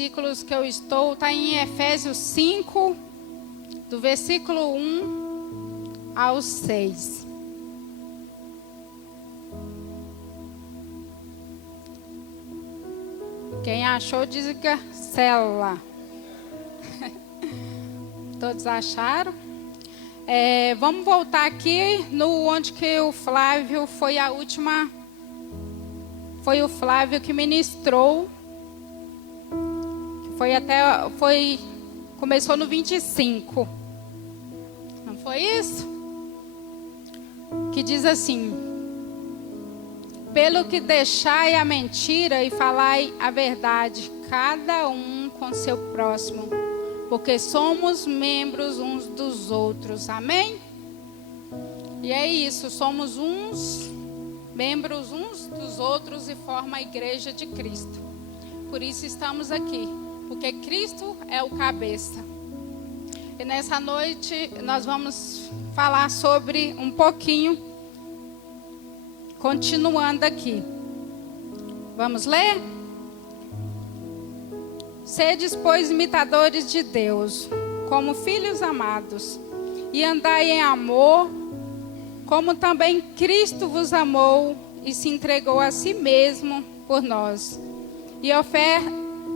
versículos que eu estou, está em Efésios 5, do versículo 1 ao 6. Quem achou, diga célula. Todos acharam? Vamos voltar aqui no onde que o Flávio foi a última. Foi o Flávio que ministrou. Começou no 25. Não foi isso? Que diz assim: pelo que deixai a mentira e falai a verdade, cada um com seu próximo, porque somos membros uns dos outros. Amém? E é isso, somos membros uns dos outros e forma a igreja de Cristo. Por isso estamos aqui, porque Cristo é o cabeça. E nessa noite nós vamos falar sobre um pouquinho, continuando aqui. Vamos ler? Sedes, pois, imitadores de Deus, como filhos amados, e andai em amor, como também Cristo vos amou e se entregou a si mesmo por nós. E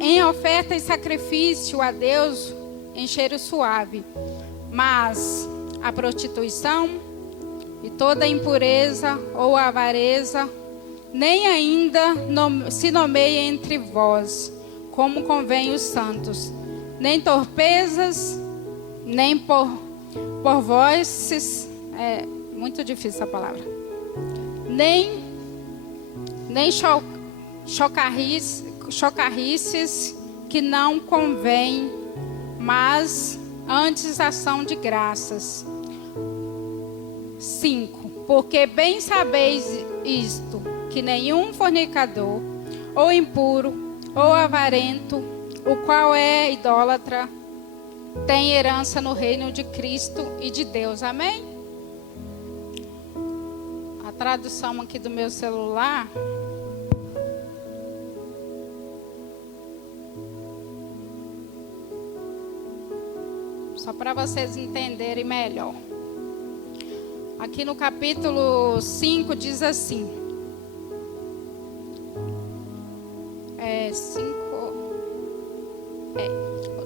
em oferta e sacrifício a Deus em cheiro suave. Mas a prostituição e toda impureza ou avareza nem ainda se nomeia entre vós, como convém os santos, nem torpezas, nem por vozes, muito difícil essa palavra, nem chocarrices que não convém, mas antes ação de graças. 5. Porque bem sabeis isto, que nenhum fornicador, ou impuro, ou avarento, o qual é idólatra, tem herança no reino de Cristo e de Deus. Amém? A tradução aqui do meu celular. Só para vocês entenderem melhor. Aqui no capítulo 5 diz assim.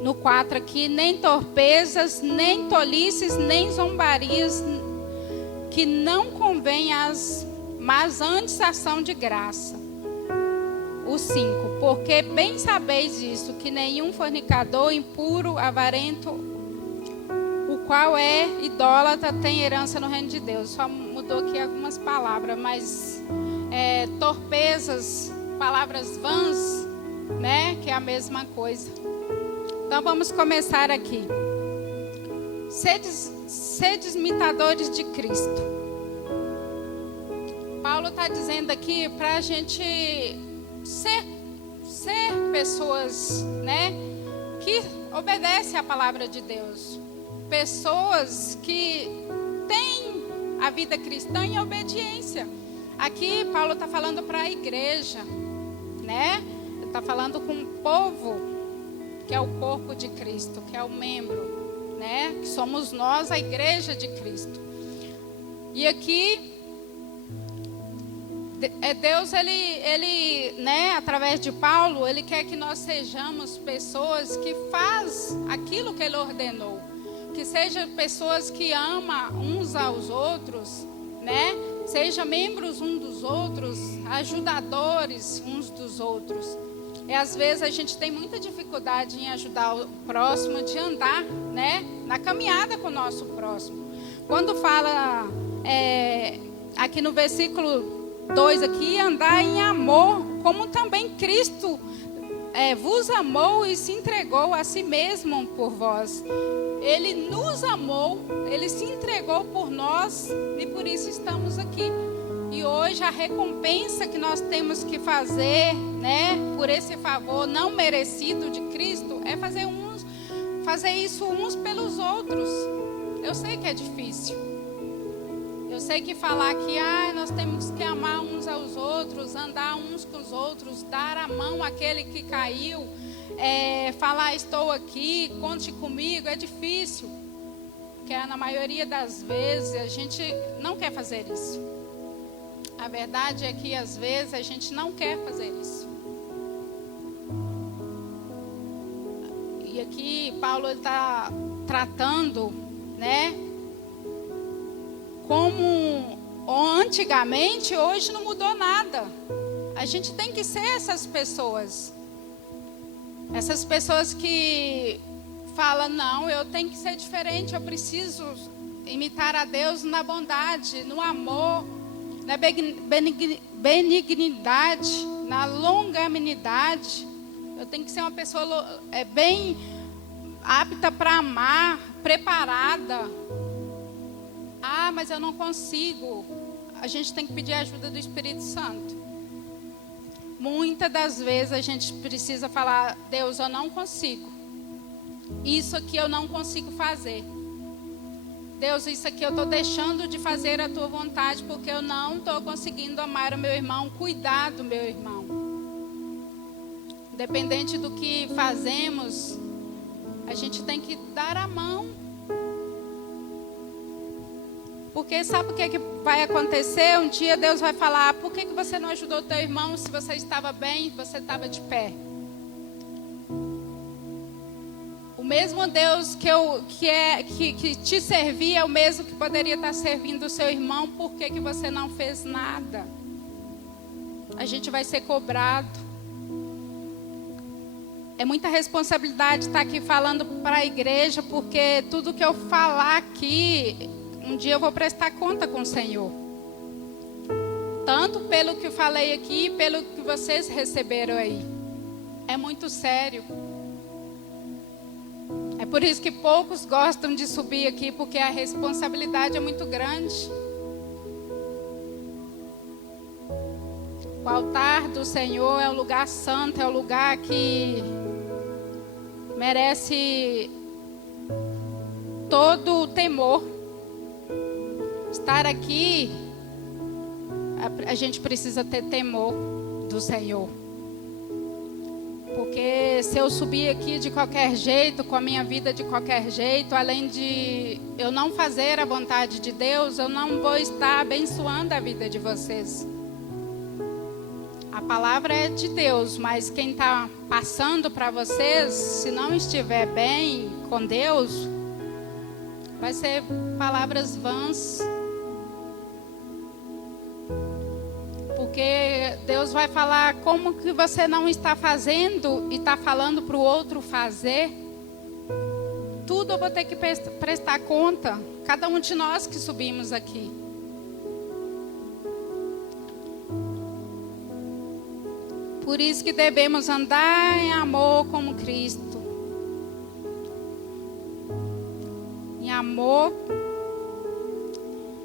No 4 aqui, nem torpezas, nem tolices, nem zombarias, que não convém mas antes ação de graça. O 5, porque bem sabeis isso, que nenhum fornicador, impuro, avarento, o qual é idólatra, tem herança no reino de Deus. Só mudou aqui algumas palavras, mas torpezas, palavras vãs, né? Que é a mesma coisa. Então vamos começar aqui. Sedes imitadores de Cristo. Paulo está dizendo aqui para a gente ser pessoas, né? Que obedecem à palavra de Deus. Pessoas que têm a vida cristã em obediência. Aqui Paulo está falando para a igreja, né? Ele está falando com o povo, que é o corpo de Cristo, que é o membro, né? Que somos nós, a igreja de Cristo. E aqui, Deus, ele, né, através de Paulo, ele quer que nós sejamos pessoas que faz aquilo que ele ordenou. Que sejam pessoas que amam uns aos outros, né? Sejam membros uns dos outros, ajudadores uns dos outros. E às vezes a gente tem muita dificuldade em ajudar o próximo, de andar, né, na caminhada com o nosso próximo. Quando fala aqui no versículo 2 aqui, andar em amor, como também Cristo vos amou e se entregou a si mesmo por vós. Ele nos amou, ele se entregou por nós e por isso estamos aqui. E hoje a recompensa que nós temos que fazer, né, por esse favor não merecido de Cristo, é fazer isso uns pelos outros. Eu sei que é difícil. Eu sei que falar que nós temos que amar uns aos outros, andar uns com os outros, dar a mão àquele que caiu, falar estou aqui, conte comigo, é difícil. Porque na maioria das vezes a gente não quer fazer isso. A verdade é que às vezes a gente não quer fazer isso. E aqui Paulo está tratando, né? Como antigamente, hoje não mudou nada. A gente tem que ser essas pessoas. Essas pessoas que falam, não, eu tenho que ser diferente, eu preciso imitar a Deus na bondade, no amor, na benignidade, na longanimidade. Eu tenho que ser uma pessoa bem apta para amar, preparada. Ah, mas eu não consigo. A gente tem que pedir a ajuda do Espírito Santo. Muitas das vezes a gente precisa falar, Deus, eu não consigo. Isso aqui eu não consigo fazer. Deus, isso aqui eu estou deixando de fazer a tua vontade, porque eu não estou conseguindo amar o meu irmão, cuidar do meu irmão. Independente do que fazemos, a gente tem que dar a mão. Porque sabe o que vai acontecer? Um dia Deus vai falar, por que você não ajudou o teu irmão se você estava bem, você estava de pé? O mesmo Deus que te servia é o mesmo que poderia estar servindo o seu irmão. Por que você não fez nada? A gente vai ser cobrado. É muita responsabilidade estar aqui falando para a igreja, porque tudo que eu falar aqui, um dia eu vou prestar conta com o Senhor. Tanto pelo que eu falei aqui, pelo que vocês receberam aí. É muito sério. É por isso que poucos gostam de subir aqui, porque a responsabilidade é muito grande. O altar do Senhor é um lugar santo, é um lugar que merece todo o temor. Estar aqui, a gente precisa ter temor do Senhor. Porque se eu subir aqui de qualquer jeito, com a minha vida de qualquer jeito, além de eu não fazer a vontade de Deus, eu não vou estar abençoando a vida de vocês. A palavra é de Deus, mas quem está passando para vocês, se não estiver bem com Deus, vai ser palavras vãs. Porque Deus vai falar como que você não está fazendo e está falando para o outro fazer. Tudo eu vou ter que prestar conta. Cada um de nós que subimos aqui. Por isso que devemos andar em amor como Cristo. Em amor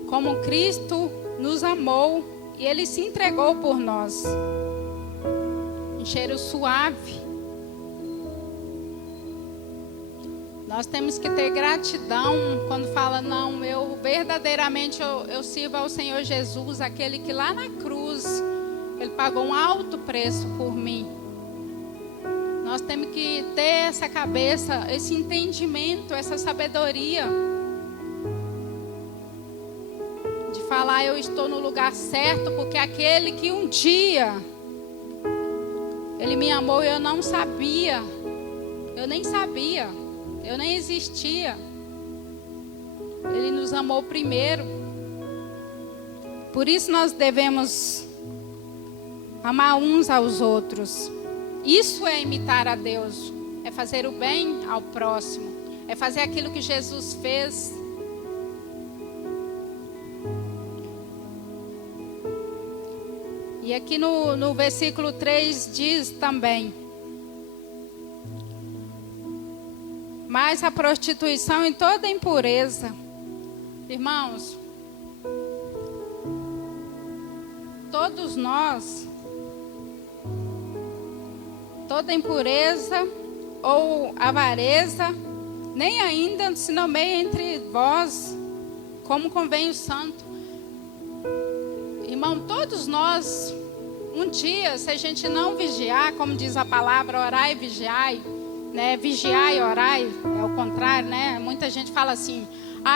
como Cristo nos amou. E Ele se entregou por nós. Um cheiro suave. Nós temos que ter gratidão quando fala, não, eu verdadeiramente eu sirvo ao Senhor Jesus, aquele que lá na cruz, Ele pagou um alto preço por mim. Nós temos que ter essa cabeça, esse entendimento, essa sabedoria. Falar, eu estou no lugar certo, porque aquele que um dia Ele me amou e eu não sabia, eu nem sabia, eu nem existia. Ele nos amou primeiro. Por isso nós devemos amar uns aos outros. Isso é imitar a Deus, é fazer o bem ao próximo, é fazer aquilo que Jesus fez. E aqui no versículo 3 diz também: mas a prostituição e toda impureza. Irmãos, todos nós, toda impureza ou avareza, nem ainda se nomeia entre vós, como convém o santo. Irmão, todos nós Um dia, se a gente não vigiar, como diz a palavra, orai e vigiai, né? Vigiai e orai, é o contrário, né? Muita gente fala assim,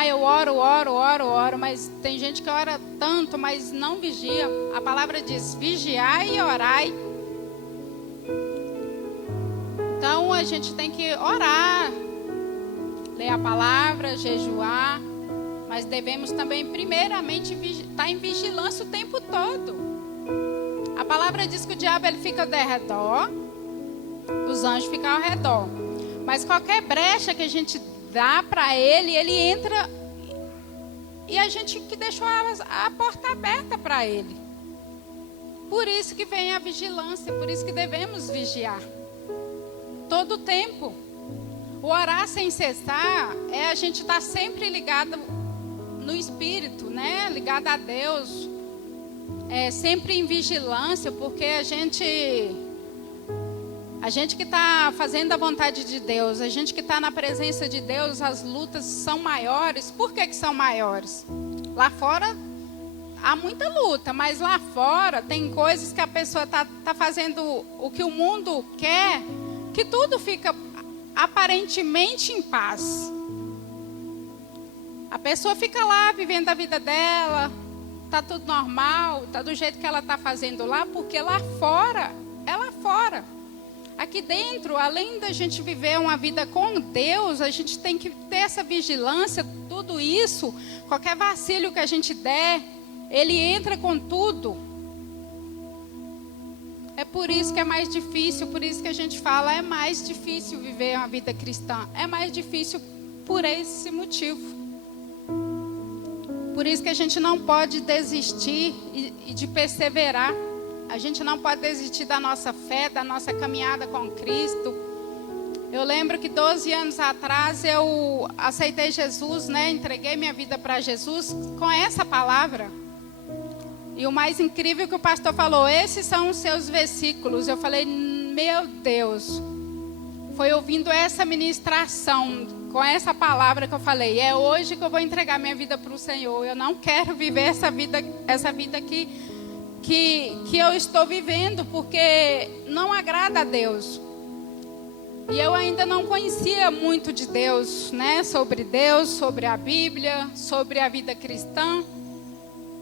eu oro, mas tem gente que ora tanto, mas não vigia. A palavra diz, vigiai e orai. Então, a gente tem que orar, ler a palavra, jejuar, mas devemos também, primeiramente, estar em vigilância o tempo todo. A palavra diz que o diabo ele fica ao redor, os anjos ficam ao redor. Mas qualquer brecha que a gente dá para ele, ele entra e a gente que deixou a porta aberta para ele. Por isso que vem a vigilância, por isso que devemos vigiar. Todo o tempo. O orar sem cessar é a gente estar sempre ligado no Espírito, né? Ligado a Deus. Sempre em vigilância, porque a gente que está fazendo a vontade de Deus, a gente que está na presença de Deus, as lutas são maiores. Por que são maiores? Lá fora há muita luta, mas lá fora tem coisas que a pessoa está fazendo o que o mundo quer, que tudo fica aparentemente em paz. A pessoa fica lá vivendo a vida dela, está tudo normal, está do jeito que ela está fazendo lá, porque lá fora é lá fora. Aqui dentro, além da gente viver uma vida com Deus, a gente tem que ter essa vigilância, tudo isso, qualquer vacilo que a gente der, Ele entra com tudo. É por isso que é mais difícil, por isso que a gente fala, é mais difícil viver uma vida cristã. É mais difícil por esse motivo. Por isso que a gente não pode desistir e de perseverar. A gente não pode desistir da nossa fé, da nossa caminhada com Cristo. Eu lembro que 12 anos atrás eu aceitei Jesus, né? Entreguei minha vida para Jesus com essa palavra. E o mais incrível é que o pastor falou, esses são os seus versículos. Eu falei, meu Deus. Foi ouvindo essa ministração, com essa palavra que eu falei, é hoje que eu vou entregar minha vida para o Senhor. Eu não quero viver essa vida que eu estou vivendo, porque não agrada a Deus. E eu ainda não conhecia muito de Deus, né? Sobre a Bíblia, sobre a vida cristã.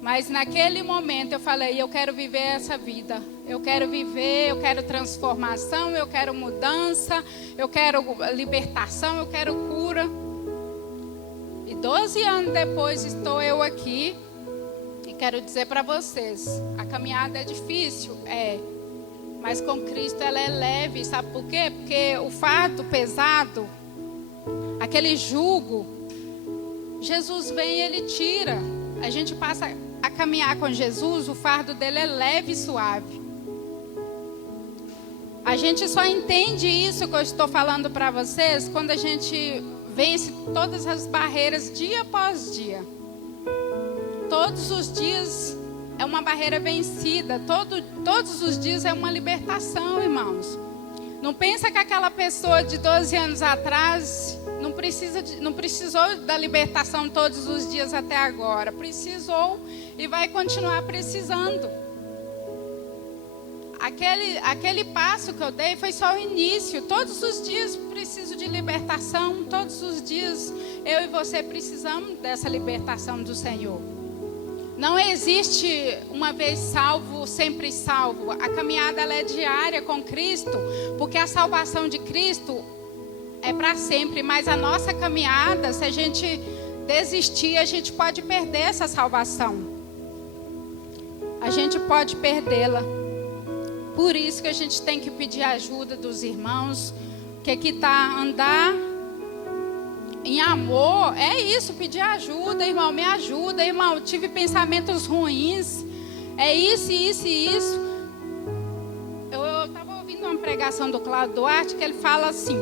Mas naquele momento eu falei, eu quero viver essa vida. Eu quero viver, eu quero transformação, eu quero mudança, eu quero libertação, eu quero cura. E 12 anos depois estou eu aqui. E quero dizer para vocês, a caminhada é difícil, mas com Cristo ela é leve, sabe por quê? Porque o fardo pesado, aquele jugo, Jesus vem e Ele tira. A gente passa a caminhar com Jesus, o fardo dele é leve e suave. A gente só entende isso que eu estou falando para vocês quando a gente vence todas as barreiras dia após dia. Todos os dias é uma barreira vencida. Todos os dias é uma libertação, irmãos. Não pensa que aquela pessoa de 12 anos atrás não precisou da libertação todos os dias até agora. Precisou e vai continuar precisando. Aquele passo que eu dei foi só o início. Todos os dias preciso de libertação. Todos os dias eu e você precisamos dessa libertação do Senhor. Não existe uma vez salvo, sempre salvo. A caminhada ela é diária com Cristo, porque a salvação de Cristo é para sempre. Mas a nossa caminhada, se a gente desistir, a gente pode perder essa salvação. A gente pode perdê-la. Por isso que a gente tem que pedir ajuda dos irmãos, que aqui está andar em amor, é isso, pedir ajuda, irmão, me ajuda, irmão, tive pensamentos ruins, é isso, isso e isso. Eu estava ouvindo uma pregação do Cláudio Duarte, que ele fala assim,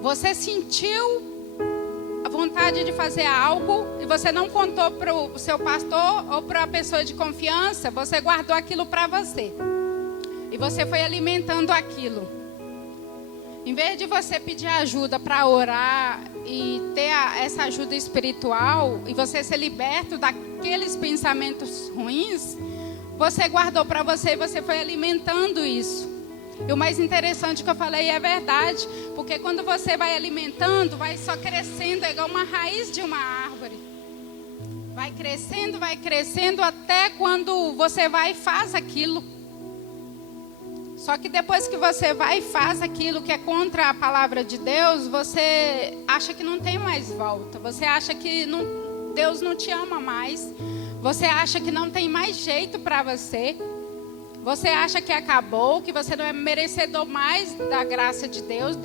você sentiu a vontade de fazer algo, e você não contou para o seu pastor ou para a pessoa de confiança, você guardou aquilo para você, e você foi alimentando aquilo. Em vez de você pedir ajuda para orar e ter essa ajuda espiritual e você ser liberto daqueles pensamentos ruins, você guardou para você e você foi alimentando isso. E o mais interessante que eu falei é verdade, porque quando você vai alimentando, vai só crescendo, é igual uma raiz de uma árvore. Vai crescendo até quando você vai e faz aquilo. Só que depois que você vai e faz aquilo que é contra a palavra de Deus, você acha que não tem mais volta. Você acha que Deus não te ama mais. Você acha que não tem mais jeito para você. Você acha que acabou, que você não é merecedor mais da graça de Deus,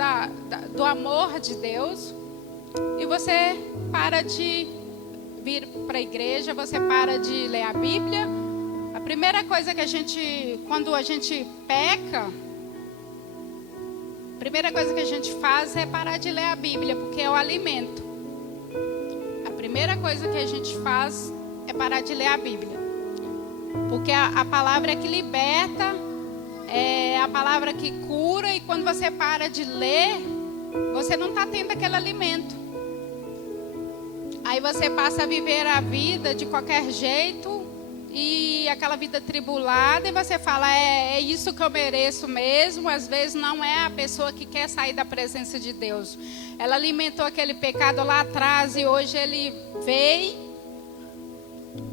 do amor de Deus. E você para de vir para a igreja, você para de ler a Bíblia. A primeira coisa que quando a gente peca, a primeira coisa que a gente faz é parar de ler a Bíblia, porque é o alimento. A primeira coisa que a gente faz é parar de ler a Bíblia. Porque a palavra é que liberta, é a palavra que cura, e quando você para de ler, você não está tendo aquele alimento. Aí você passa a viver a vida de qualquer jeito, e aquela vida tribulada, e você fala, é isso que eu mereço mesmo. Às vezes não é a pessoa que quer sair da presença de Deus. Ela alimentou aquele pecado lá atrás e hoje ele veio,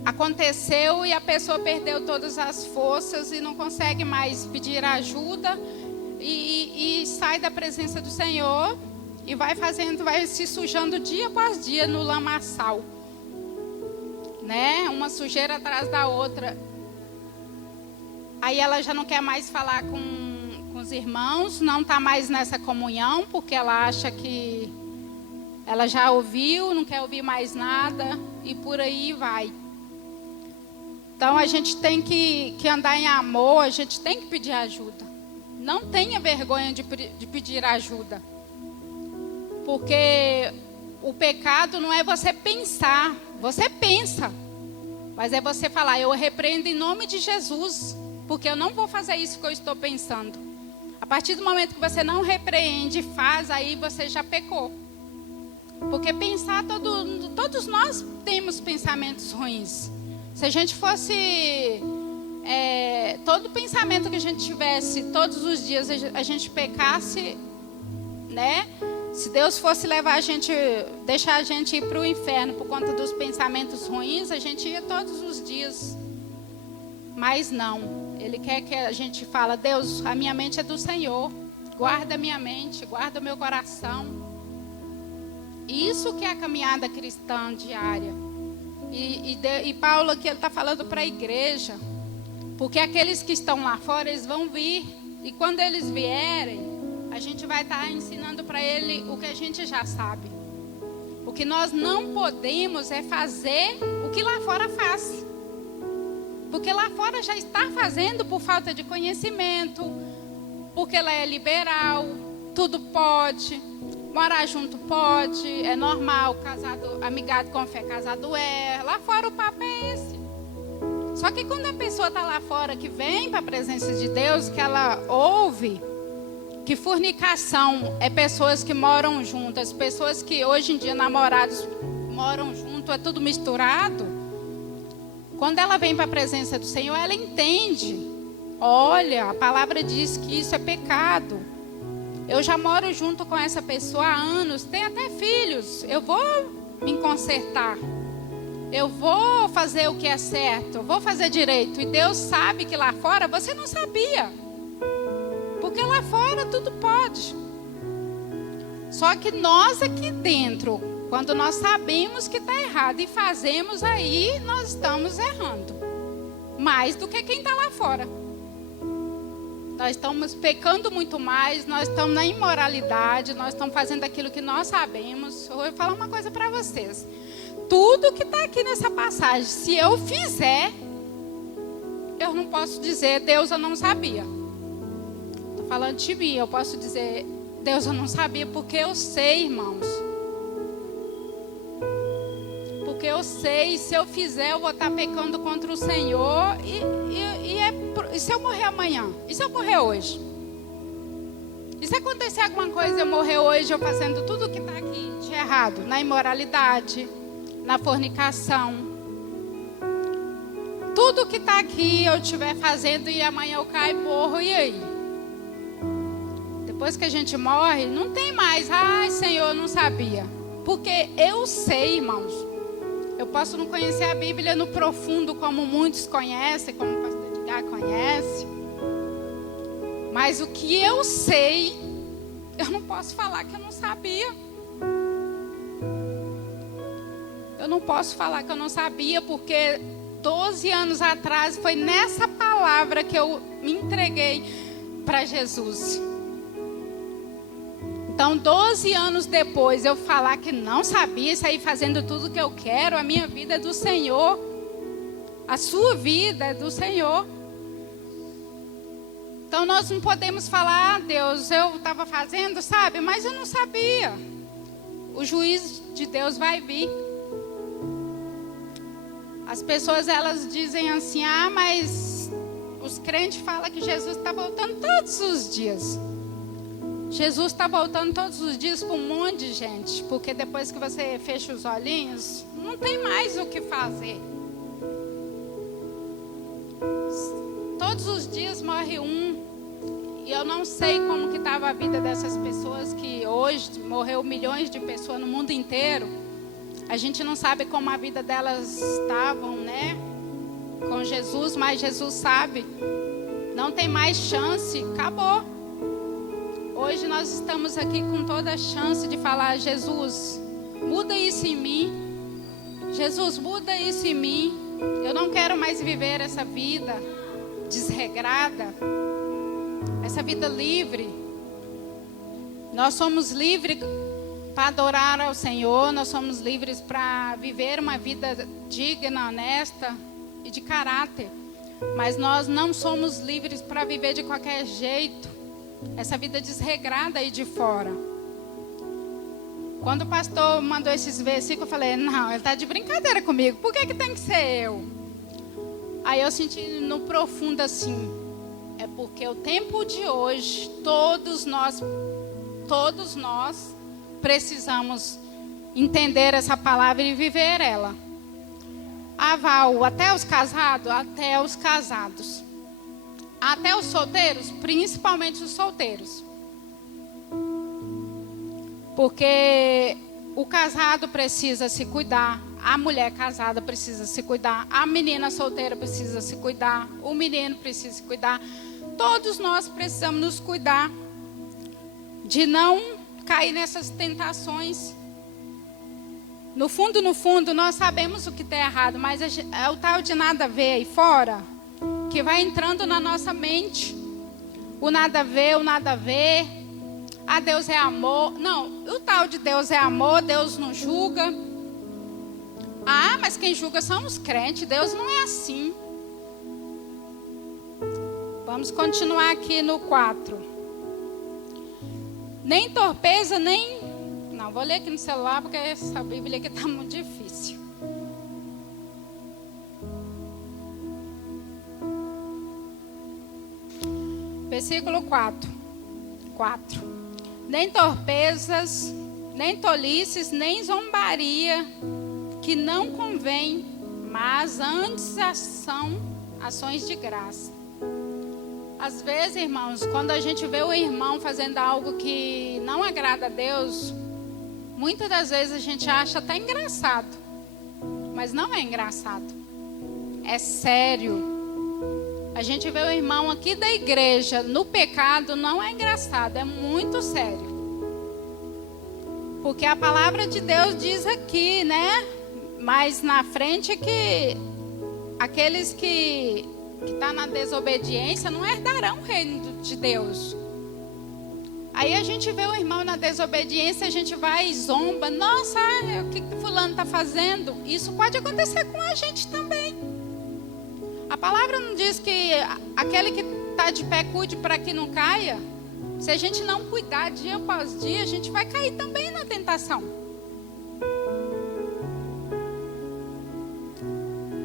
aconteceu e a pessoa perdeu todas as forças e não consegue mais pedir ajuda e sai da presença do Senhor e vai se sujando dia após dia no lamaçal. Né? Uma sujeira atrás da outra. Aí ela já não quer mais falar com os irmãos, não está mais nessa comunhão, porque ela acha que ela já ouviu, não quer ouvir mais nada, e por aí vai. Então a gente tem que andar em amor, a gente tem que pedir ajuda. Não tenha vergonha de pedir ajuda. Porque o pecado não é você pensar, você pensa. Mas é você falar, eu repreendo em nome de Jesus, porque eu não vou fazer isso que eu estou pensando. A partir do momento que você não repreende e faz, aí você já pecou. Porque pensar, todos nós temos pensamentos ruins. Se a gente fosse, todo pensamento que a gente tivesse, todos os dias a gente pecasse, né? Se Deus fosse deixar a gente ir para o inferno por conta dos pensamentos ruins, a gente ia todos os dias. Mas não, Ele quer que a gente fale, Deus, a minha mente é do Senhor, guarda a minha mente, guarda o meu coração. Isso que é a caminhada cristã diária. E Paulo aqui, ele está falando para a igreja, porque aqueles que estão lá fora, eles vão vir, e quando eles vierem, a gente vai estar ensinando para ele o que a gente já sabe. O que nós não podemos é fazer o que lá fora faz. Porque lá fora já está fazendo por falta de conhecimento, porque ela é liberal, tudo pode, morar junto pode, é normal, casado, amigado com fé, casado é. Lá fora o papo é esse. Só que quando a pessoa está lá fora, que vem para a presença de Deus, que ela ouve que fornicação é pessoas que moram juntas, pessoas que hoje em dia namorados moram junto, é tudo misturado. Quando ela vem para a presença do Senhor, ela entende. Olha, a palavra diz que isso é pecado. Eu já moro junto com essa pessoa há anos, tem até filhos. Eu vou me consertar. Eu vou fazer o que é certo, eu vou fazer direito. E Deus sabe que lá fora você não sabia. Porque lá fora tudo pode. Só que nós aqui dentro, quando nós sabemos que está errado e fazemos, aí nós estamos errando. Mais do que quem está lá fora. Nós estamos pecando muito mais, nós estamos na imoralidade, nós estamos fazendo aquilo que nós sabemos. Eu vou falar uma coisa para vocês. Tudo que está aqui nessa passagem, se eu fizer, eu não posso dizer, Deus, eu não sabia. Falando de mim, eu posso dizer, Deus, eu não sabia, porque eu sei, irmãos. Porque eu sei, se eu fizer, eu vou estar pecando contra o Senhor. E se eu morrer amanhã? E se eu morrer hoje? E se acontecer alguma coisa, eu morrer hoje, eu fazendo tudo que está aqui de errado, na imoralidade, na fornicação. tudo que está aqui eu estiver fazendo e amanhã eu caio e morro, e aí? Depois que a gente morre, não tem mais, ai Senhor, eu não sabia. Porque eu sei, irmãos, eu posso não conhecer a Bíblia no profundo como muitos conhecem, como o pastor Edgar conhece. Mas o que eu sei, eu não posso falar que eu não sabia. Eu não posso falar que eu não sabia, porque 12 anos atrás foi nessa palavra que eu me entreguei para Jesus. Então, 12 anos depois, eu falar que não sabia, sair fazendo tudo que eu quero, a minha vida é do Senhor. A sua vida é do Senhor. Então, nós não podemos falar, ah, Deus, eu estava fazendo, sabe? Mas eu não sabia. O juízo de Deus vai vir. As pessoas, elas dizem assim, ah, mas os crentes falam que Jesus está voltando todos os dias. Jesus está voltando todos os dias para um monte de gente, porque depois que você fecha os olhinhos, não tem mais o que fazer. Todos os dias morre um, e eu não sei como que estava a vida dessas pessoas, que hoje morreu milhões de pessoas no mundo inteiro. A gente não sabe como a vida delas estavam, né, com Jesus, mas Jesus sabe. Não tem mais chance, acabou. Hoje nós estamos aqui com toda a chance de falar, Jesus, muda isso em mim. Jesus, muda isso em mim. Eu não quero mais viver essa vida desregrada, essa vida livre. Nós somos livres para adorar ao Senhor, nós somos livres para viver uma vida digna, honesta e de caráter. Mas nós não somos livres para viver de qualquer jeito. Essa vida desregrada aí de fora. Quando o pastor mandou esses versículos, eu falei, não, ele está de brincadeira comigo. Por que tem que ser eu? Aí eu senti no profundo assim, é porque o tempo de hoje, todos nós precisamos entender essa palavra e viver ela. Ah, Val, até os casados? Até os casados. Até os solteiros, principalmente os solteiros. Porque o casado precisa se cuidar, a mulher casada precisa se cuidar, a menina solteira precisa se cuidar, o menino precisa se cuidar. Todos nós precisamos nos cuidar de não cair nessas tentações. No fundo, nós sabemos o que está errado, mas é o tal de nada a ver aí fora que vai entrando na nossa mente. O nada a ver. Ah, Deus é amor. Não, o tal de Deus é amor, Deus não julga. Ah, mas quem julga são os crentes, Deus não é assim. Vamos continuar aqui no 4. Nem torpeza, nem... Não, vou ler aqui no celular porque essa Bíblia aqui está muito difícil. Versículo 4. Nem torpezas, nem tolices, nem zombaria, que não convém, mas antes são ações de graça. Às vezes, irmãos, quando a gente vê o irmão fazendo algo que não agrada a Deus, muitas das vezes a gente acha até engraçado. Mas não é engraçado. É sério. A gente vê o irmão aqui da igreja no pecado, não é engraçado, é muito sério. Porque a palavra de Deus diz aqui, né? Mas na frente que aqueles que estão na desobediência não herdarão o reino de Deus. Aí a gente vê o irmão na desobediência, a gente vai e zomba. Nossa, o que fulano está fazendo? Isso pode acontecer com a gente também. A palavra não diz que aquele que está de pé cuide para que não caia. Se a gente não cuidar dia após dia, a gente vai cair também na tentação.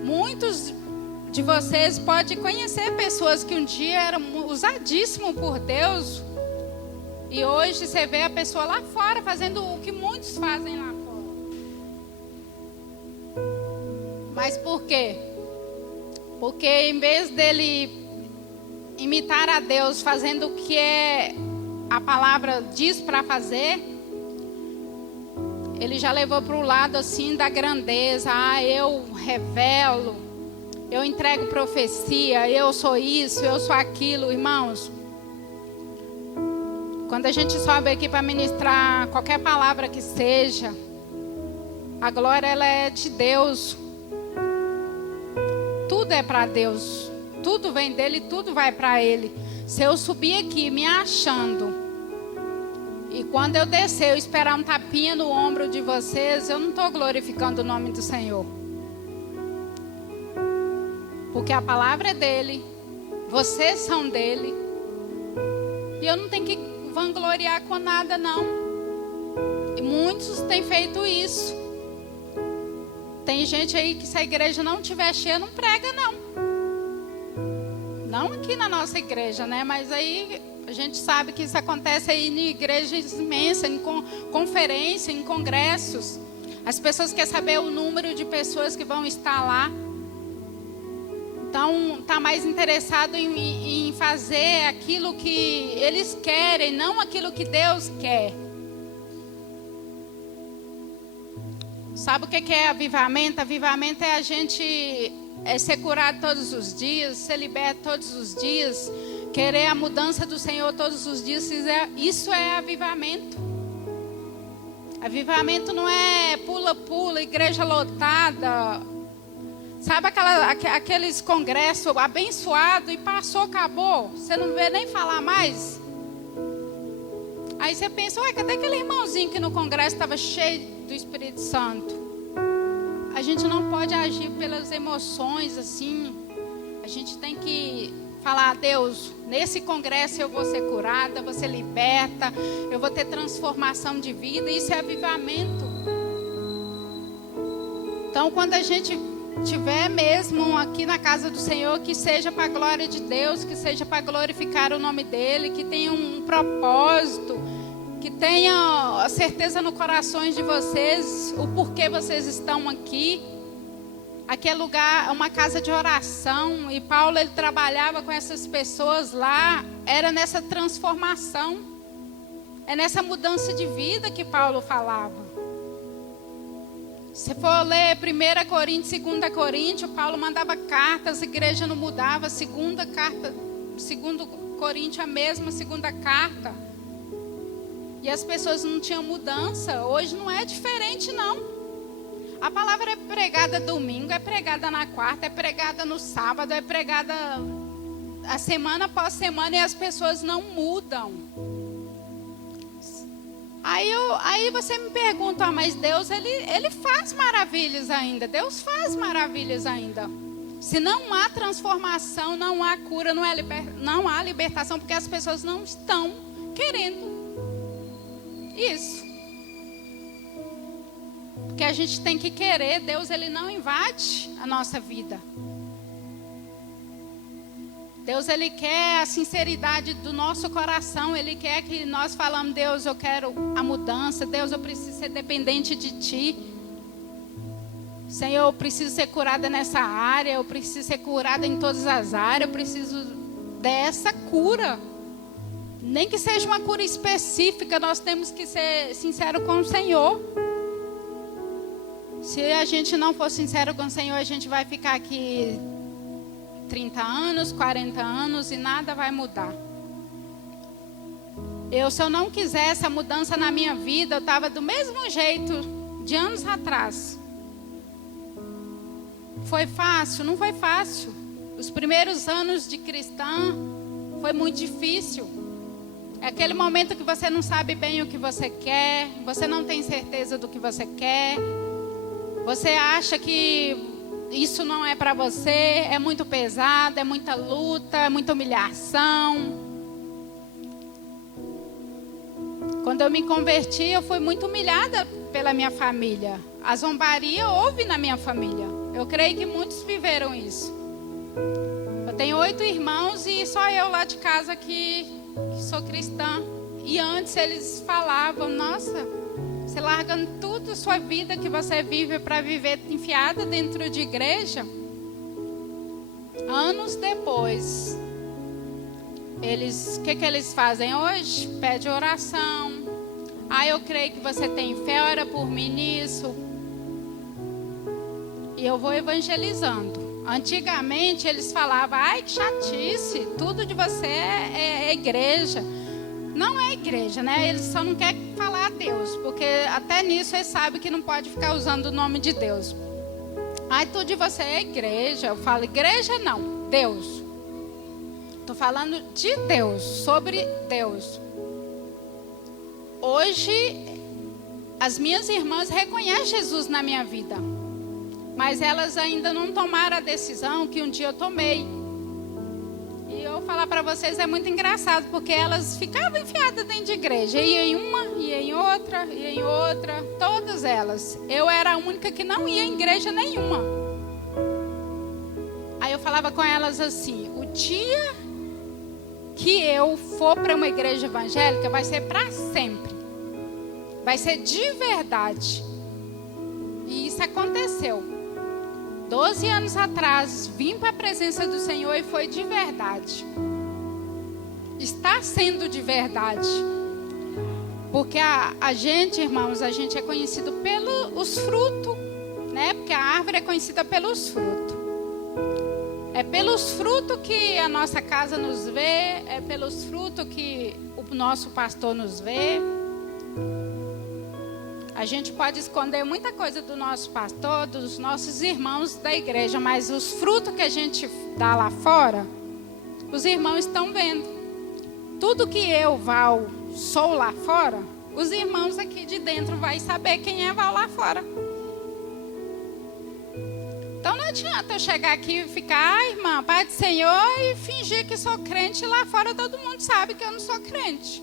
Muitos de vocês podem conhecer pessoas que um dia eram usadíssimos por Deus. E hoje você vê a pessoa lá fora fazendo o que muitos fazem lá fora. Mas por quê? Porque em vez dele imitar a Deus fazendo o que a palavra diz para fazer, ele já levou para o lado assim da grandeza. Eu revelo, eu entrego profecia, eu sou isso, eu sou aquilo. Irmãos, quando a gente sobe aqui para ministrar qualquer palavra que seja, a glória ela é de Deus. Tudo é para Deus. Tudo vem dele, tudo vai para ele. Se eu subir aqui me achando, e quando eu descer, eu esperar um tapinha no ombro de vocês, eu não estou glorificando o nome do Senhor. Porque a palavra é dele, vocês são dele. E eu não tenho que vangloriar com nada, não. E muitos têm feito isso. Tem gente aí que se a igreja não estiver cheia, não prega, não. Não aqui na nossa igreja, né? Mas aí a gente sabe que isso acontece aí em igrejas imensas, em conferência, em congressos. As pessoas querem saber o número de pessoas que vão estar lá. Então, está mais interessado em fazer aquilo que eles querem, não aquilo que Deus quer. Sabe o que é avivamento? Avivamento é a gente ser curado todos os dias, ser liberto todos os dias, querer a mudança do Senhor todos os dias. Isso é avivamento. Avivamento não é pula-pula, igreja lotada. Sabe aqueles congressos abençoados e passou, acabou. Você não vê nem falar mais. Aí você pensa, cadê aquele irmãozinho que no congresso estava cheio do Espírito Santo? A gente não pode agir pelas emoções assim. A gente tem que falar, Deus, nesse congresso eu vou ser curada, vou ser liberta, eu vou ter transformação de vida. Isso é avivamento. Então, quando a gente tiver mesmo aqui na casa do Senhor, que seja para a glória de Deus, que seja para glorificar o nome dEle, que tenha um propósito, que tenha a certeza no coração de vocês, o porquê vocês estão aqui. Aqui é lugar, uma casa de oração, e Paulo ele trabalhava com essas pessoas lá, era nessa transformação, é nessa mudança de vida que Paulo falava. Se for ler 1 Coríntios, 2 Coríntios, Paulo mandava cartas, a igreja não mudava. Segunda carta, 2 Coríntios, a mesma segunda carta. E as pessoas não tinham mudança. Hoje não é diferente, não. A palavra é pregada domingo, é pregada na quarta, é pregada no sábado, é pregada a semana após semana, e as pessoas não mudam. Aí você me pergunta, mas Deus, ele faz maravilhas ainda. Deus faz maravilhas ainda. Se não há transformação, não há cura, não há libertação, porque as pessoas não estão querendo isso. Porque a gente tem que querer. Deus, ele não invade a nossa vida. Deus, ele quer a sinceridade do nosso coração. Ele quer que nós falamos, Deus, eu quero a mudança. Deus, eu preciso ser dependente de Ti. Senhor, eu preciso ser curada nessa área. Eu preciso ser curada em todas as áreas. Eu preciso dessa cura. Nem que seja uma cura específica, nós temos que ser sinceros com o Senhor. Se a gente não for sincero com o Senhor, a gente vai ficar aqui 30 anos, 40 anos e nada vai mudar. Se eu não quiser essa mudança na minha vida, eu estava do mesmo jeito de anos atrás. Foi fácil? Não foi fácil. Os primeiros anos de cristã foi muito difícil. É aquele momento que você não sabe bem o que você quer, você não tem certeza do que você quer, você acha que isso não é para você, é muito pesado, é muita luta, é muita humilhação. Quando eu me converti, eu fui muito humilhada pela minha família. A zombaria houve na minha família. Eu creio que muitos viveram isso. Eu tenho 8 irmãos e só eu lá de casa que sou cristã. E antes eles falavam, nossa, você largando tudo a sua vida que você vive para viver enfiada dentro de igreja. Anos depois, o que eles fazem hoje? Pede oração. Eu creio que você tem fé, ora por mim nisso. E eu vou evangelizando. Antigamente eles falavam, que chatice, tudo de você é igreja. Não é igreja, né? Eles só não querem falar a Deus, porque até nisso eles sabem que não pode ficar usando o nome de Deus. Tudo de você é igreja. Eu falo, igreja não, Deus. Estou falando de Deus, sobre Deus. Hoje, as minhas irmãs reconhecem Jesus na minha vida. Mas elas ainda não tomaram a decisão que um dia eu tomei. E eu falar para vocês é muito engraçado, porque elas ficavam enfiadas dentro de igreja. Ia em uma, ia em outra, todas elas. Eu era a única que não ia em igreja nenhuma. Aí eu falava com elas assim, o dia que eu for para uma igreja evangélica vai ser para sempre. Vai ser de verdade. E isso aconteceu. 12 anos atrás, vim para a presença do Senhor e foi de verdade. Está sendo de verdade. Porque a gente, irmãos, a gente é conhecido pelos frutos, né? Porque a árvore é conhecida pelos frutos. É pelos frutos que a nossa casa nos vê, é pelos frutos que o nosso pastor nos vê. A gente pode esconder muita coisa do nosso pastor, dos nossos irmãos da igreja, mas os frutos que a gente dá lá fora, os irmãos estão vendo. Tudo que eu, Val, sou lá fora, os irmãos aqui de dentro vão saber quem é Val lá fora. Então não adianta eu chegar aqui e ficar, irmã, Pai do Senhor, e fingir que sou crente, e lá fora todo mundo sabe que eu não sou crente.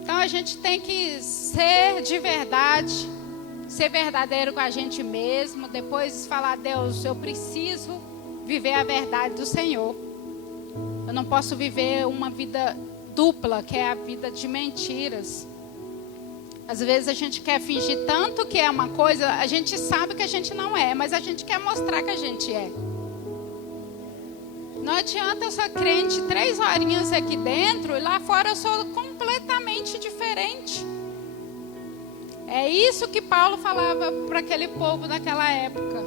Então a gente tem que ser de verdade, ser verdadeiro com a gente mesmo, depois falar, Deus, eu preciso viver a verdade do Senhor. Eu não posso viver uma vida dupla, que é a vida de mentiras. Às vezes a gente quer fingir tanto que é uma coisa, a gente sabe que a gente não é, mas a gente quer mostrar que a gente é. Não adianta eu ser crente 3 horinhas aqui dentro e lá fora eu sou completamente diferente. É isso que Paulo falava para aquele povo daquela época.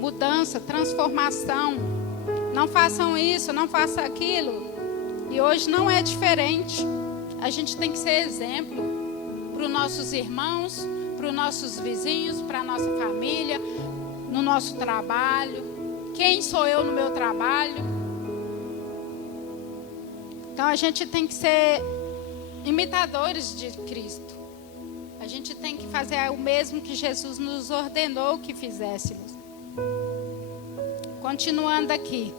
Mudança, transformação. Não façam isso, não façam aquilo. E hoje não é diferente. A gente tem que ser exemplo para os nossos irmãos, para os nossos vizinhos, para a nossa família, no nosso trabalho. Quem sou eu no meu trabalho? Então a gente tem que ser imitadores de Cristo. A gente tem que fazer o mesmo que Jesus nos ordenou que fizéssemos. Continuando aqui.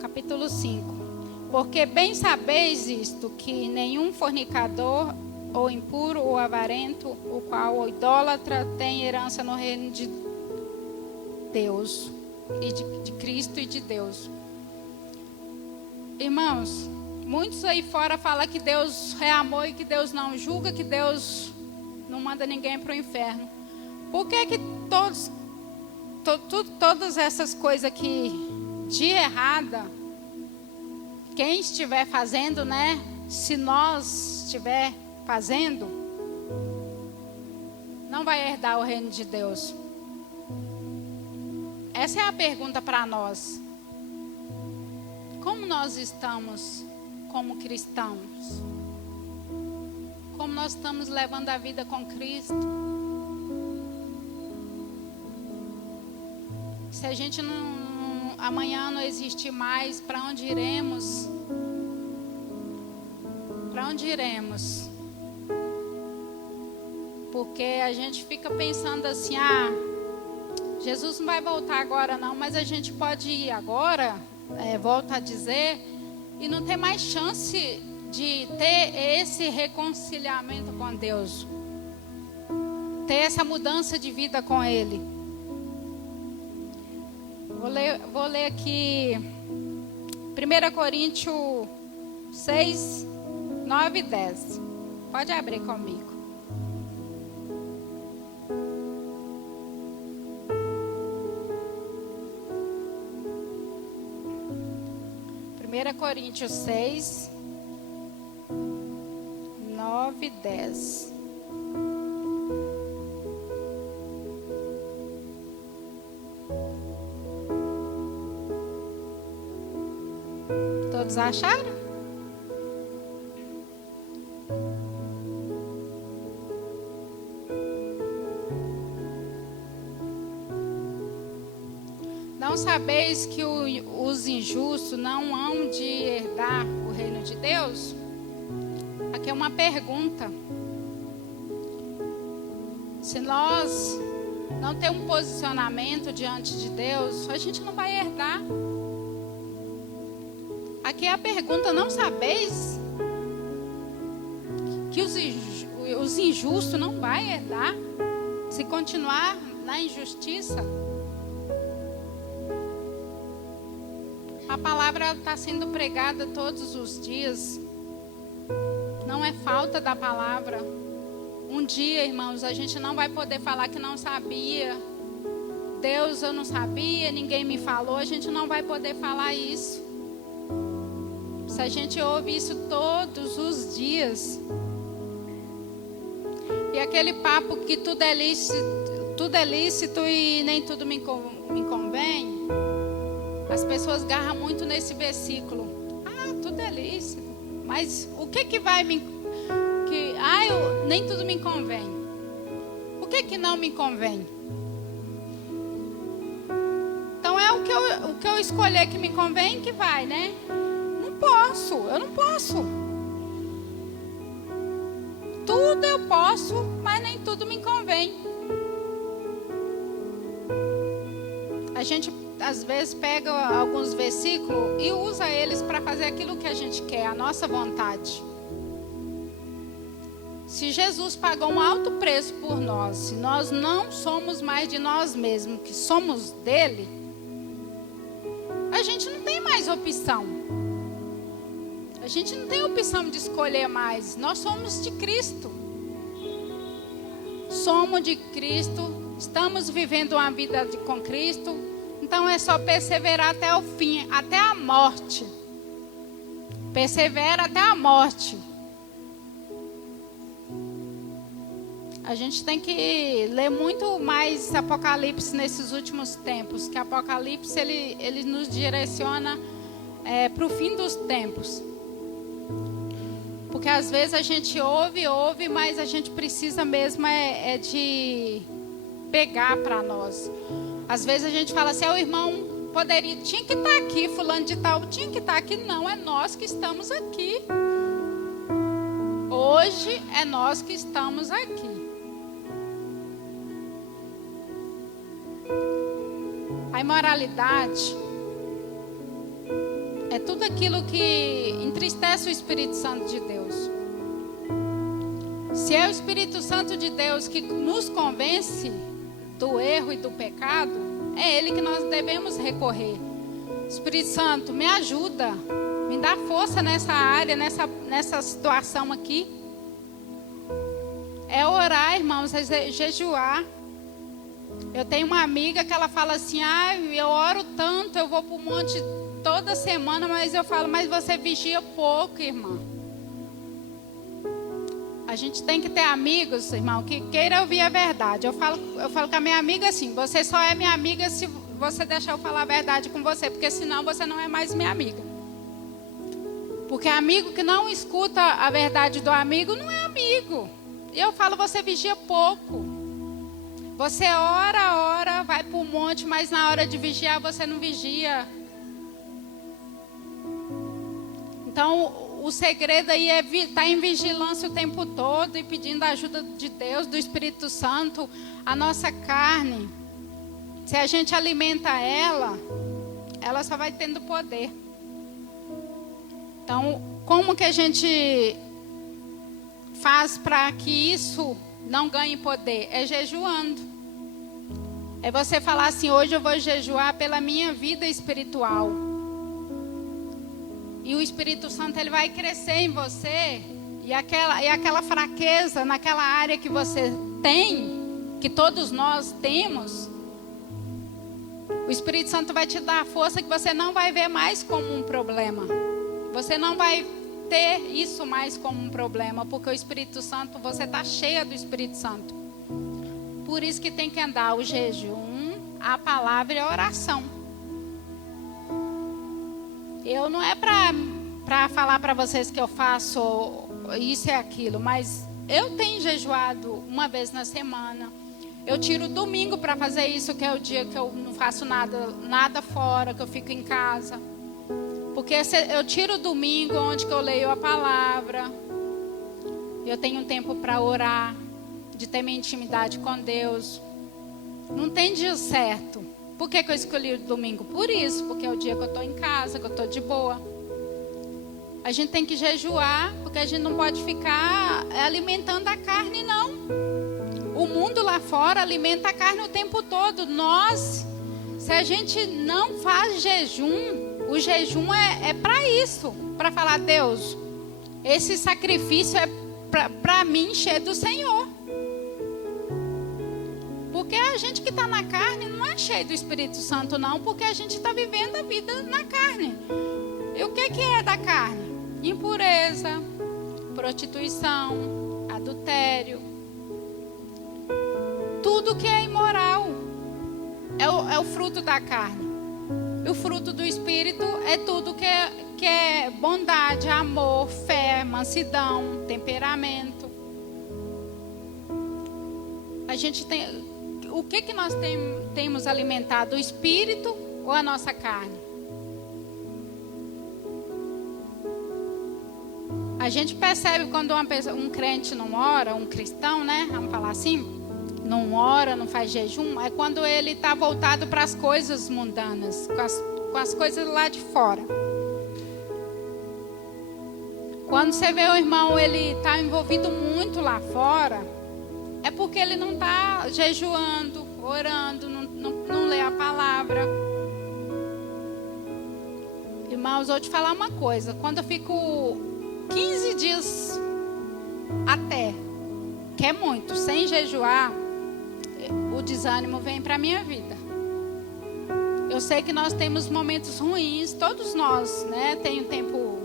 Capítulo 5. Porque bem sabeis isto, que nenhum fornicador, ou impuro, ou avarento, o qual ou idólatra, tem herança no reino de Deus, e de Cristo e de Deus. Irmãos, muitos aí fora falam que Deus é amor e que Deus não julga, que Deus não manda ninguém para o inferno. Por que todas essas coisas aqui de errada, quem estiver fazendo, né? Se nós estiver fazendo, não vai herdar o reino de Deus. Essa é a pergunta para nós. Como nós estamos como cristãos? Como nós estamos levando a vida com Cristo? Se a gente amanhã não existir mais, para onde iremos? Para onde iremos? Porque a gente fica pensando assim, Jesus não vai voltar agora não, mas a gente pode ir agora, volta a dizer, e não ter mais chance de ter esse reconciliamento com Deus. Ter essa mudança de vida com Ele. Vou ler aqui 1 Coríntios 6, 9 e 10. Pode abrir comigo. 1 Coríntios 6, 9 e 10. Todos acharam? Não sabeis que os injustos não hão de herdar o reino de Deus? Aqui é uma pergunta. Se nós não temos um posicionamento diante de Deus, a gente não vai herdar. Aqui é a pergunta: não sabeis que os injustos não vão herdar se continuar na injustiça? A palavra está sendo pregada todos os dias. Não é falta da palavra. Um dia, irmãos, a gente não vai poder falar que não sabia. Deus, eu não sabia, ninguém me falou. A gente não vai poder falar isso. Se a gente ouve isso todos os dias. E aquele papo que tudo é lícito e nem tudo me convém. As pessoas agarram muito nesse versículo. Ah, tudo é lícito. Mas o que vai me... nem tudo me convém. O que não me convém? Então é o que eu escolher que me convém que vai, né? Eu não posso. Tudo eu posso, mas nem tudo me convém. A gente às vezes pega alguns versículos e usa eles para fazer aquilo que a gente quer, a nossa vontade. Se Jesus pagou um alto preço por nós, se nós não somos mais de nós mesmos, que somos dele, a gente não tem mais opção. A gente não tem opção de escolher mais. Nós somos de Cristo. Somos de Cristo, estamos vivendo uma vida com Cristo. Então é só perseverar até o fim, até a morte. Persevera até a morte. A gente tem que ler muito mais Apocalipse nesses últimos tempos. Que Apocalipse ele nos direciona para o fim dos tempos. Porque às vezes a gente ouve, mas a gente precisa mesmo de pegar para nós. Às vezes a gente fala assim, o irmão tinha que estar aqui, fulano de tal, tinha que estar aqui. Não, é nós que estamos aqui. Hoje é nós que estamos aqui. A imoralidade é tudo aquilo que entristece o Espírito Santo de Deus. Se é o Espírito Santo de Deus que nos convence do erro e do pecado, é Ele que nós devemos recorrer. Espírito Santo, me ajuda, me dá força nessa área, nessa situação aqui. É orar, irmãos, é jejuar. Eu tenho uma amiga que ela fala assim, eu oro tanto, eu vou para o monte toda semana, mas eu falo, mas você vigia pouco, irmã. A gente tem que ter amigos, irmão, que queira ouvir a verdade. Eu falo com a minha amiga assim, você só é minha amiga se você deixar eu falar a verdade com você, porque senão você não é mais minha amiga. Porque amigo que não escuta a verdade do amigo não é amigo. E eu falo, você vigia pouco. Você ora, vai para o monte, mas na hora de vigiar você não vigia. Então, o segredo aí é estar em vigilância o tempo todo e pedindo a ajuda de Deus, do Espírito Santo. A nossa carne, se a gente alimenta ela só vai tendo poder. Então, como que a gente faz para que isso não ganhe poder? É jejuando. É você falar assim, hoje eu vou jejuar pela minha vida espiritual. E o Espírito Santo ele vai crescer em você. E aquela fraqueza naquela área que você tem, que todos nós temos, O Espírito Santo vai te dar força que você não vai ver mais como um problema. Você não vai ter isso mais como um problema, porque o Espírito Santo, você está cheia do Espírito Santo. Por isso que tem que andar o jejum, a palavra e a oração. Eu não é para falar para vocês que eu faço isso e aquilo, mas eu tenho jejuado uma vez na semana. Eu tiro o domingo para fazer isso, que é o dia que eu não faço nada fora, que eu fico em casa. Porque eu tiro o domingo onde que eu leio a palavra. Eu tenho tempo para orar, de ter minha intimidade com Deus. Não tem dia certo. Por que eu escolhi o domingo? Por isso, porque é o dia que eu estou em casa, que eu estou de boa. A gente tem que jejuar, porque a gente não pode ficar alimentando a carne, não. O mundo lá fora alimenta a carne o tempo todo. Nós, se a gente não faz jejum, o jejum é para isso. Para falar, Deus, esse sacrifício é para mim encher do Senhor. Porque a gente que está na carne não é cheio do Espírito Santo, não. Porque a gente está vivendo a vida na carne. E o que é da carne? Impureza, prostituição, adultério. Tudo que é imoral é o fruto da carne. E o fruto do Espírito é tudo que é bondade, amor, fé, mansidão, temperamento. A gente tem... O que nós temos alimentado? O Espírito ou a nossa carne? A gente percebe quando um crente não ora, um cristão, né? Vamos falar assim. Não ora, não faz jejum, é quando ele está voltado para as coisas mundanas, com as coisas lá de fora. Quando você vê o irmão, ele está envolvido muito lá fora, é porque ele não está jejuando, orando, não lê a palavra. Irmãos, vou te falar uma coisa, quando eu fico 15 dias até, que é muito, sem jejuar, o desânimo vem para a minha vida. Eu sei que nós temos momentos ruins, todos nós, né? Tem um tempo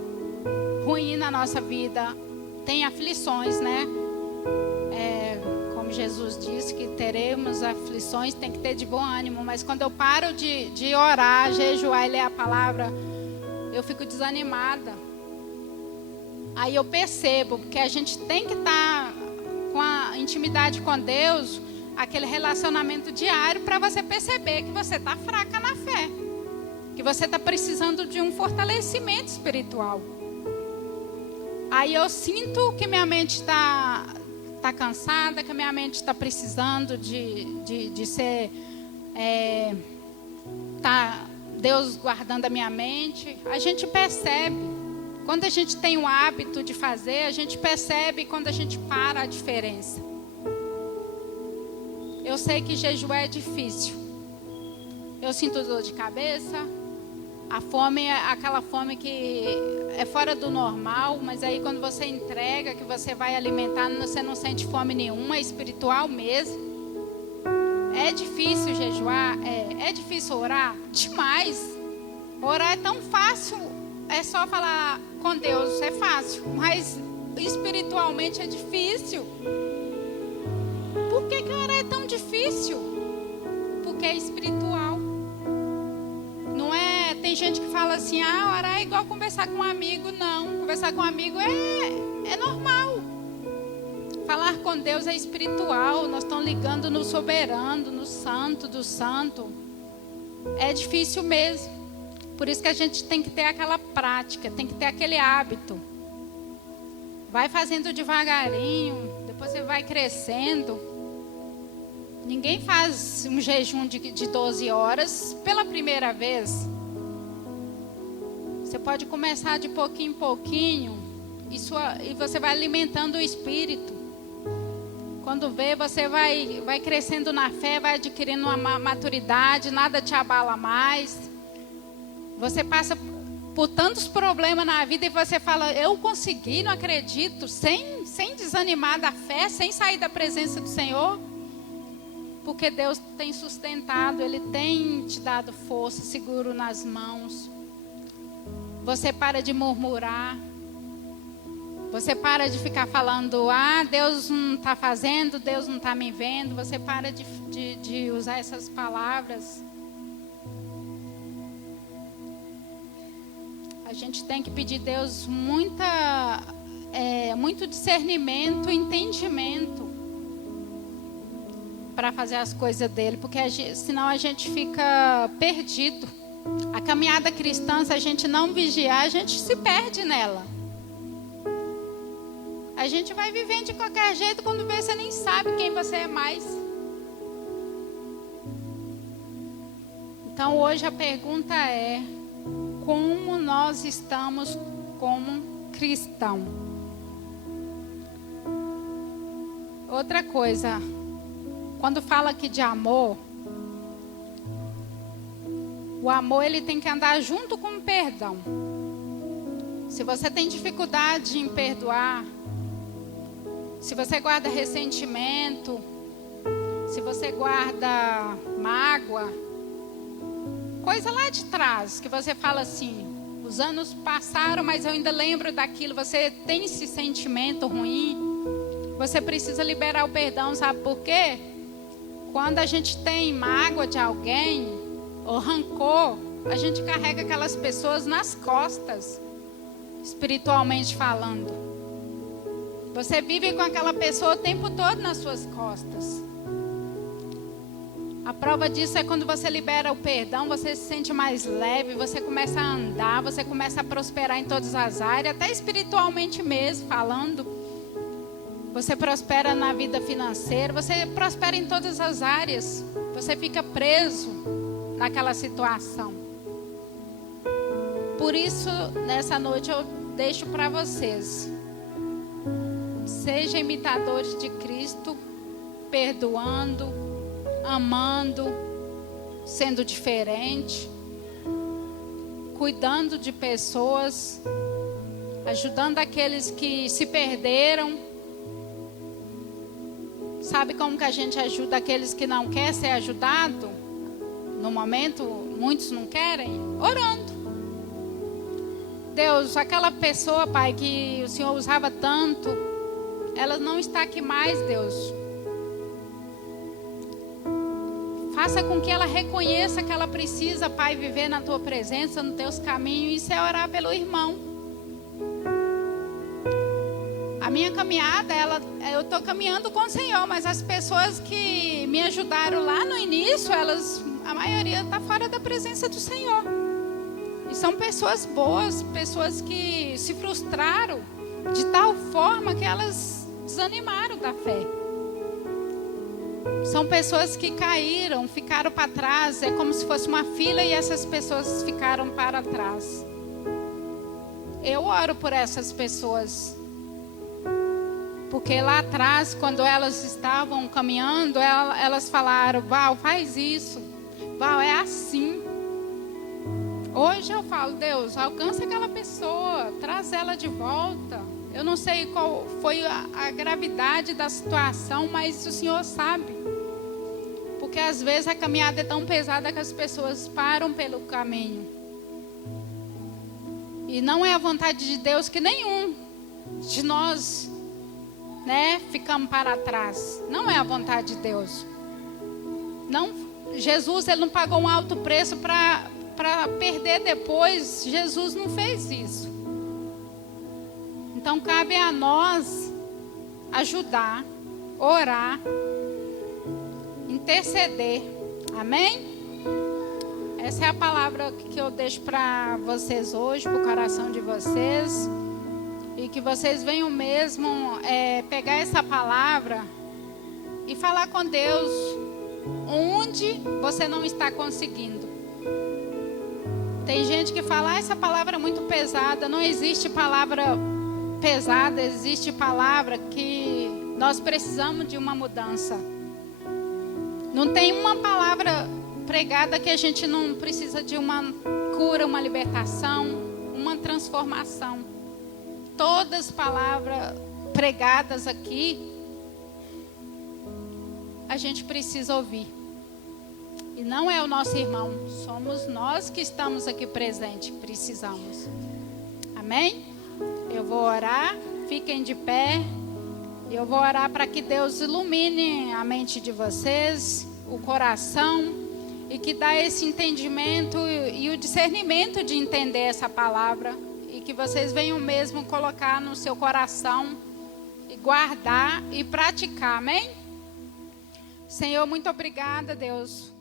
ruim na nossa vida, tem aflições, né? Como Jesus disse que teremos aflições, tem que ter de bom ânimo. Mas quando eu paro de orar, jejuar e ler a palavra, eu fico desanimada. Aí eu percebo, porque a gente tem que estar com a intimidade com Deus, aquele relacionamento diário, para você perceber que você está fraca na fé, que você está precisando de um fortalecimento espiritual. Aí eu sinto que minha mente está cansada, que a minha mente está precisando de ser Deus guardando a minha mente. A gente percebe. Quando a gente tem o hábito de fazer, a gente percebe quando a gente para a diferença. Eu sei que jejuar é difícil. Eu sinto dor de cabeça. A fome é aquela fome que é fora do normal, mas aí quando você entrega, que você vai alimentar, você não sente fome nenhuma, é espiritual mesmo. É difícil jejuar? É difícil orar? Demais. Orar é tão fácil, é só falar com Deus, é fácil, mas espiritualmente é difícil. Por que orar é tão difícil? Porque é espiritual. Não é, tem gente que fala assim, orar é igual conversar com um amigo. Não, conversar com um amigo é normal. Falar com Deus é espiritual. Nós estamos ligando no soberano, no santo do santo. É difícil mesmo. Por isso que a gente tem que ter aquela prática, tem que ter aquele hábito. Vai fazendo devagarinho, depois você vai crescendo. Ninguém faz um jejum de 12 horas pela primeira vez. Você pode começar de pouquinho em pouquinho e você vai alimentando o espírito. Quando vê, você vai crescendo na fé, vai adquirindo uma maturidade, nada te abala mais. Você passa por tantos problemas na vida e você fala, eu consegui, não acredito, sem desanimar da fé, sem sair da presença do Senhor. Porque Deus tem sustentado, Ele tem te dado força, seguro nas mãos. Você para de murmurar. Você para de ficar falando, Deus não está fazendo, Deus não está me vendo. Você para de usar essas palavras. A gente tem que pedir a Deus muito discernimento, entendimento para fazer as coisas dele, porque senão a gente fica perdido. A caminhada cristã, se a gente não vigiar, a gente se perde nela. A gente vai vivendo de qualquer jeito, quando vê, você nem sabe quem você é mais. Então hoje a pergunta é: como nós estamos como cristão? Outra coisa, quando fala aqui de amor, o amor ele tem que andar junto com o perdão. Se você tem dificuldade em perdoar, se você guarda ressentimento, se você guarda mágoa, coisa lá de trás, que você fala assim, os anos passaram, mas eu ainda lembro daquilo, você tem esse sentimento ruim, você precisa liberar o perdão, sabe por quê? Quando a gente tem mágoa de alguém, ou rancor, a gente carrega aquelas pessoas nas costas, espiritualmente falando. Você vive com aquela pessoa o tempo todo nas suas costas. A prova disso é quando você libera o perdão, você se sente mais leve, você começa a andar, você começa a prosperar em todas as áreas, até espiritualmente mesmo, falando. Você prospera na vida financeira, você prospera em todas as áreas. Você fica preso naquela situação. Por isso, nessa noite eu deixo para vocês. Sejam imitadores de Cristo, perdoando, amando, sendo diferente, cuidando de pessoas, ajudando aqueles que se perderam. Sabe como que a gente ajuda aqueles que não querem ser ajudados? No momento, muitos não querem? Orando. Deus, aquela pessoa, Pai, que o Senhor usava tanto, ela não está aqui mais, Deus. Faça com que ela reconheça que ela precisa, Pai, viver na Tua presença, nos Teus caminhos. Isso é orar pelo irmão. A minha caminhada, eu estou caminhando com o Senhor, mas as pessoas que me ajudaram lá no início, a maioria está fora da presença do Senhor. E são pessoas boas, pessoas que se frustraram de tal forma que elas desanimaram da fé. São pessoas que caíram, ficaram para trás, é como se fosse uma fila e essas pessoas ficaram para trás. Eu oro por essas pessoas. Porque lá atrás, quando elas estavam caminhando, elas falaram, Val, faz isso. Val, é assim. Hoje eu falo, Deus, alcança aquela pessoa, traz ela de volta. Eu não sei qual foi a gravidade da situação, mas o Senhor sabe. Porque às vezes a caminhada é tão pesada que as pessoas param pelo caminho. E não é a vontade de Deus que nenhum de nós, ficamos para trás. Não é a vontade de Deus. Não, Jesus, ele não pagou um alto preço para perder depois. Jesus não fez isso. Então cabe a nós ajudar, orar, interceder. Amém? Essa é a palavra que eu deixo para vocês hoje, para o coração de vocês. E que vocês venham mesmo pegar essa palavra e falar com Deus onde você não está conseguindo. Tem gente que fala, essa palavra é muito pesada. Não existe palavra pesada, existe palavra que nós precisamos de uma mudança. Não tem uma palavra pregada que a gente não precisa de uma cura, uma libertação, uma transformação. Todas as palavras pregadas aqui, a gente precisa ouvir. E não é o nosso irmão, somos nós que estamos aqui presentes, precisamos. Amém? Eu vou orar, fiquem de pé. Eu vou orar para que Deus ilumine a mente de vocês, o coração, e que dá esse entendimento e o discernimento de entender essa palavra, e que vocês venham mesmo colocar no seu coração e guardar e praticar, amém? Senhor, muito obrigada, Deus,